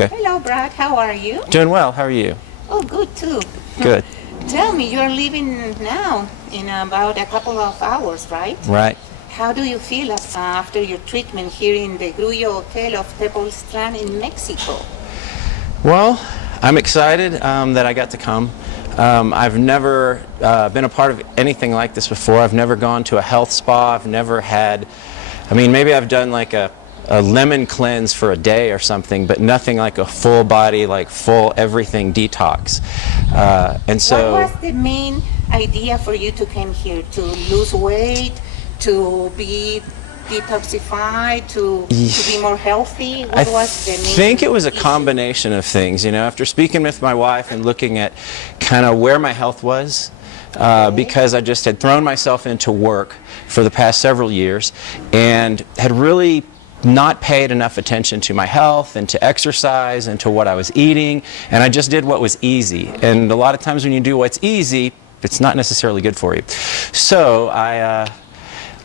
Okay. Hello, Brad. How are you? Doing well. How are you? Oh, good too. Good. Tell me, you're leaving now in about a couple of hours, right? Right. How do you feel after your treatment here in the Grullo de Tepoztlan in Mexico? Well, I'm excited that I got to come. I've never been a part of anything like this before. I've never gone to a health spa. I've never had, maybe I've done like a lemon cleanse for a day or something, but nothing like a full body, like full everything detox. And so, what was the main idea for you to come here? To lose weight, to be detoxified, to be more healthy? What was the main I think it was a issue? combination of things. You know, after speaking with my wife and looking at kind of where my health was, because I just had thrown myself into work for the past several years and had really not paid enough attention to my health and to exercise and to what I was eating, and I just did what was easy. And a lot of times when you do what's easy, it's not necessarily good for you. So I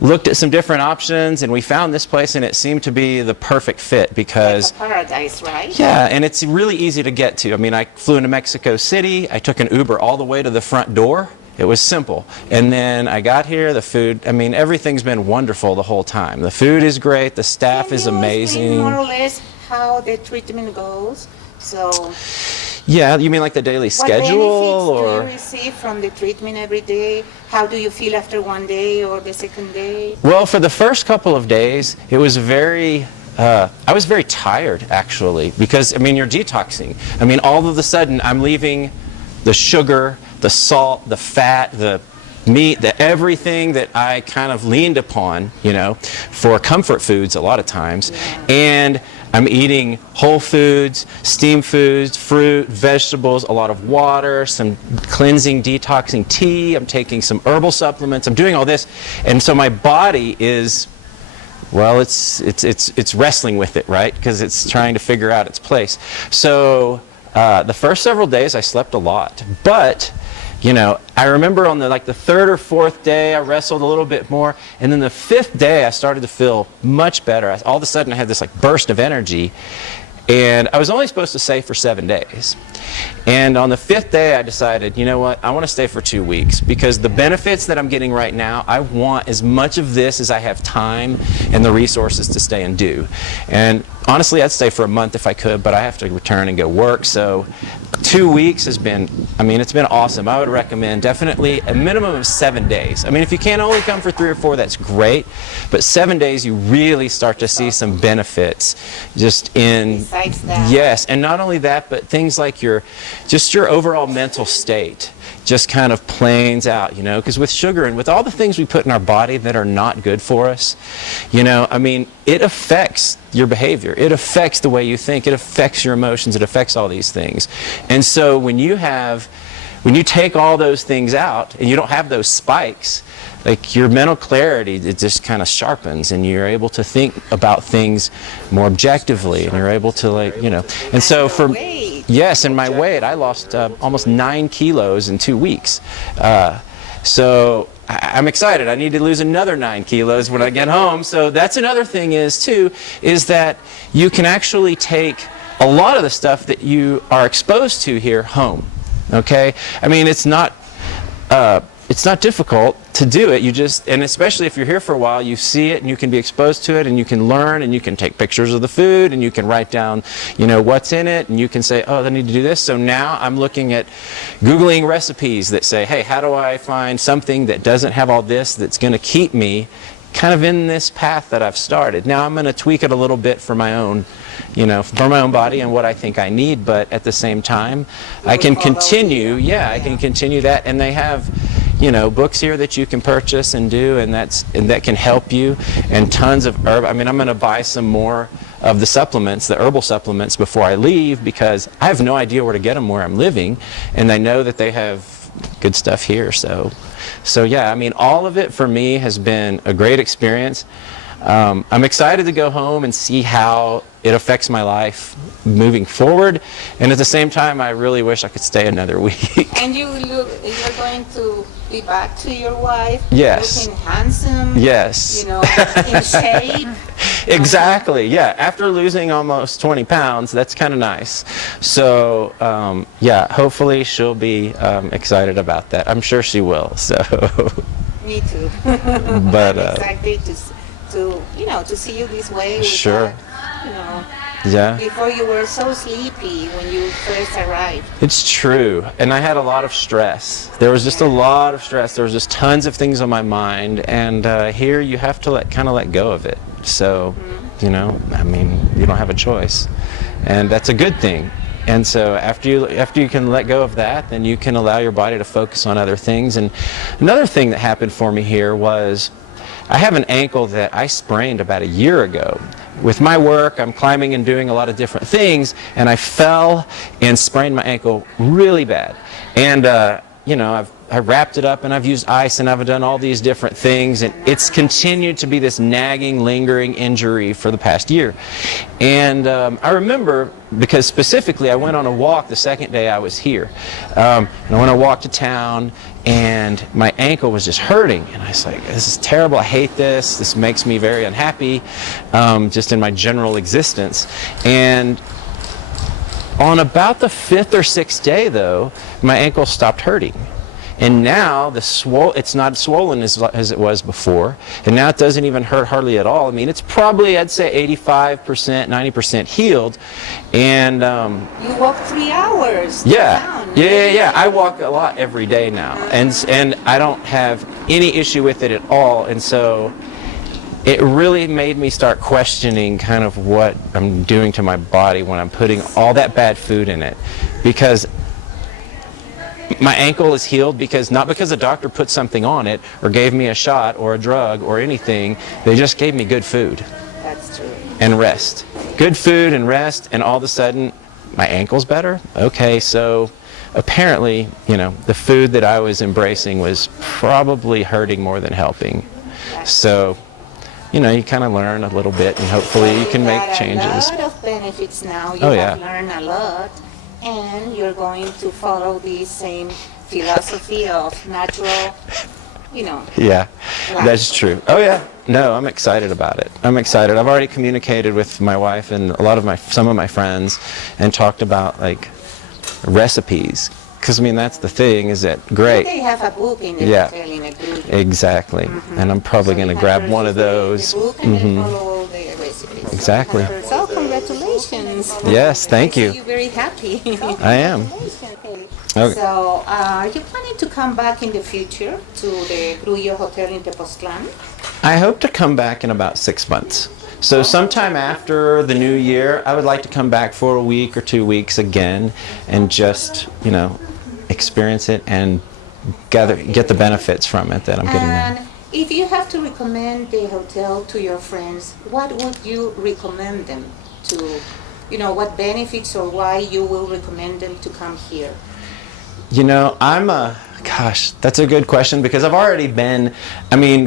looked at some different options, and we found this place, and it seemed to be the perfect fit because Like a paradise, right? yeah, and it's really easy to get to. I mean, I flew into Mexico City, I took an Uber all the way to the front door. It was simple. And then I got here, the food, everything's been wonderful the whole time. The food is great, the staff is Can you explain amazing. more or less how the treatment goes? So, Yeah, you mean like the daily schedule what or? benefits do you receive from the treatment every day? How do you feel after one day or the second day? Well, for the first couple of days, it was I was very tired actually, because you're detoxing. All of a sudden I'm leaving the sugar, the salt, the fat, the meat, the everything that I kind of leaned upon, for comfort foods a lot of times. Yeah. And I'm eating whole foods, steamed foods, fruit, vegetables, a lot of water, some cleansing, detoxing tea. I'm taking some herbal supplements. I'm doing all this. And so my body is, well, it's wrestling with it, right? Because it's trying to figure out its place. So the first several days I slept a lot, but I remember on the third or fourth day I wrestled a little bit more, and then the fifth day I started to feel much better. All of a sudden I had this burst of energy, and I was only supposed to stay for 7 days. And on the fifth day I decided, you know what, I want to stay for 2 weeks, because the benefits that I'm getting right now, I want as much of this as I have time and the resources to stay and do. And honestly, I'd stay for a month if I could, but I have to return and go work. So 2 weeks has been, it's been awesome. I would recommend definitely a minimum of 7 days. If you can only come for 3 or 4, that's great. But 7 days, you really start to see some benefits just in, Besides that. yes, and not only that, but things like your overall mental state just kind of planes out, because with sugar and with all the things we put in our body that are not good for us, it affects your behavior. It affects the way you think. It affects your emotions. It affects all these things. And so when you take all those things out and you don't have those spikes, your mental clarity, it just kind of sharpens, and you're able to think about things more objectively, and you're able to and so for yes, and my weight, I lost almost 9 kilos in 2 weeks. So I'm excited. I need to lose another 9 kilos when I get home. So that's another thing is that you can actually take a lot of the stuff that you are exposed to here home. Okay? It's not difficult to do it. And especially if you're here for a while, you see it and you can be exposed to it, and you can learn, and you can take pictures of the food, and you can write down, what's in it, and you can say, oh, I need to do this. So now I'm looking at Googling recipes that say, hey, how do I find something that doesn't have all this, that's going to keep me kind of in this path that I've started. Now I'm going to tweak it a little bit for my own, for my own body and what I think I need, but at the same time, I can continue, I can continue that, and they have, books here that you can purchase and do, and that can help you, and tons of herb. I'm going to buy some more of the supplements, the herbal supplements, before I leave, because I have no idea where to get them where I'm living, and I know that they have good stuff here. So yeah, all of it for me has been a great experience. I'm excited to go home and see how it affects my life moving forward, and at the same time, I really wish I could stay another week. And you're going to be back to your wife? Yes. Looking handsome? Yes. In shape? Exactly, yeah. After losing almost 20 pounds, that's kind of nice. So, yeah, hopefully she'll be excited about that. I'm sure she will, so. Me too. But, I'm excited to see you this way. Sure. Without, yeah. Before you were so sleepy when you first arrived. It's true. And I had a lot of stress. There was just a lot of stress. There was just tons of things on my mind. And here you have to kind of let go of it. So, you don't have a choice. And that's a good thing. And so after you can let go of that, then you can allow your body to focus on other things. And another thing that happened for me here was I have an ankle that I sprained about a year ago. With my work, I'm climbing and doing a lot of different things, and I fell and sprained my ankle really bad. And I wrapped it up, and I've used ice, and I've done all these different things, and it's continued to be this nagging, lingering injury for the past year. And I remember, because specifically I went on a walk the second day I was here. And I went on a walk to town, and my ankle was just hurting, and I was like, this is terrible, I hate this, this makes me very unhappy, just in my general existence. And on about the 5th or 6th day, though, my ankle stopped hurting. And now it's not swollen as it was before, and now it doesn't even hurt hardly at all. I mean, it's probably, I'd say, 85%, 90% healed. And you walk 3 hours. Yeah, yeah. I walk a lot every day now, and I don't have any issue with it at all. And so it really made me start questioning kind of what I'm doing to my body when I'm putting all that bad food in it, because my ankle is healed not because a doctor put something on it or gave me a shot or a drug or anything. They just gave me good food. That's true. And rest. Good food and rest, and all of a sudden my ankle's better. Okay, so apparently, the food that I was embracing was probably hurting more than helping. So, you kind of learn a little bit, and hopefully you can make changes. A lot of benefits now. You have learned a lot. And you're going to follow the same philosophy of natural, Yeah, life. That's true. Oh yeah, no, I'm excited about it. I'm excited. I've already communicated with my wife and some of my friends, and talked about like recipes. Because that's the thing. Is that great? They have a book in the hotel in a group. Exactly. And I'm probably going to grab one of those. The book and then follow all the recipes. Exactly. So congratulations. Yes, thank you. I see you very happy. I am. Okay. So, are you planning to come back in the future to the Grullo Hotel in Tepoztlan? I hope to come back in about 6 months. So sometime after the new year, I would like to come back for a week or 2 weeks again, and just, experience it and get the benefits from it that I'm getting now. And if you have to recommend the hotel to your friends, what would you recommend them to? What benefits or why you will recommend them to come here? Gosh, that's a good question, because I've already been,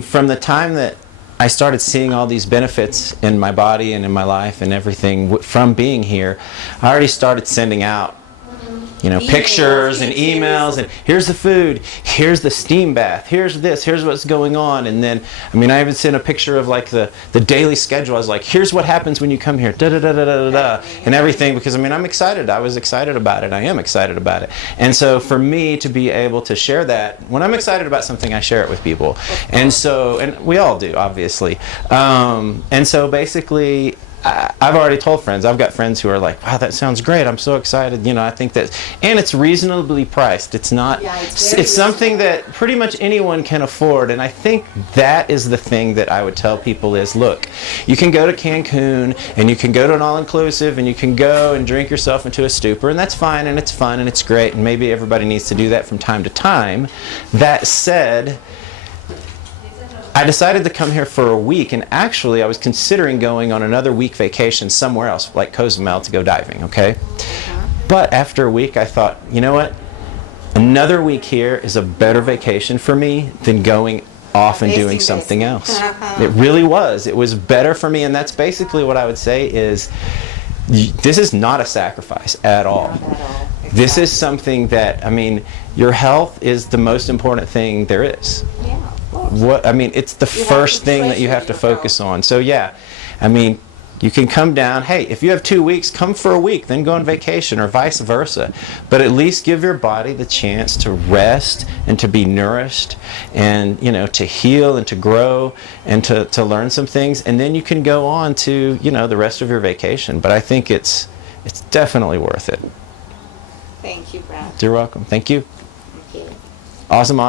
from the time that I started seeing all these benefits in my body and in my life and everything from being here, I already started sending out pictures and emails, and here's the food, here's the steam bath, here's this, here's what's going on. And then, I even sent a picture of like the daily schedule. I was like, here's what happens when you come here, da da da da da da, and everything, because I'm excited. I was excited about it. I am excited about it. And so for me to be able to share that, when I'm excited about something, I share it with people. And we all do, obviously. And so basically, I've already told friends. I've got friends who are like, wow, that sounds great. I'm so excited. I think that, and it's reasonably priced. It's not, it's something that pretty much anyone can afford. And I think that is the thing that I would tell people is, look, you can go to Cancun and you can go to an all-inclusive and you can go and drink yourself into a stupor, and that's fine and it's fun and it's great, and maybe everybody needs to do that from time to time. That said, I decided to come here for a week, and actually I was considering going on another week vacation somewhere else, like Cozumel, to go diving, okay? But after a week I thought, you know what? Another week here is a better vacation for me than going off and doing something else. It really was. It was better for me, and that's basically what I would say is, this is not a sacrifice at all. This is something that, your health is the most important thing there is. It's the first thing that you have to focus on. So yeah, I mean, you can come down, hey, if you have 2 weeks, come for a week, then go on vacation, or vice versa. But at least give your body the chance to rest and to be nourished and, to heal and to grow and to learn some things. And then you can go on to, the rest of your vacation. But I think it's definitely worth it. Thank you, Brad. You're welcome. Thank you. Okay. Awesome.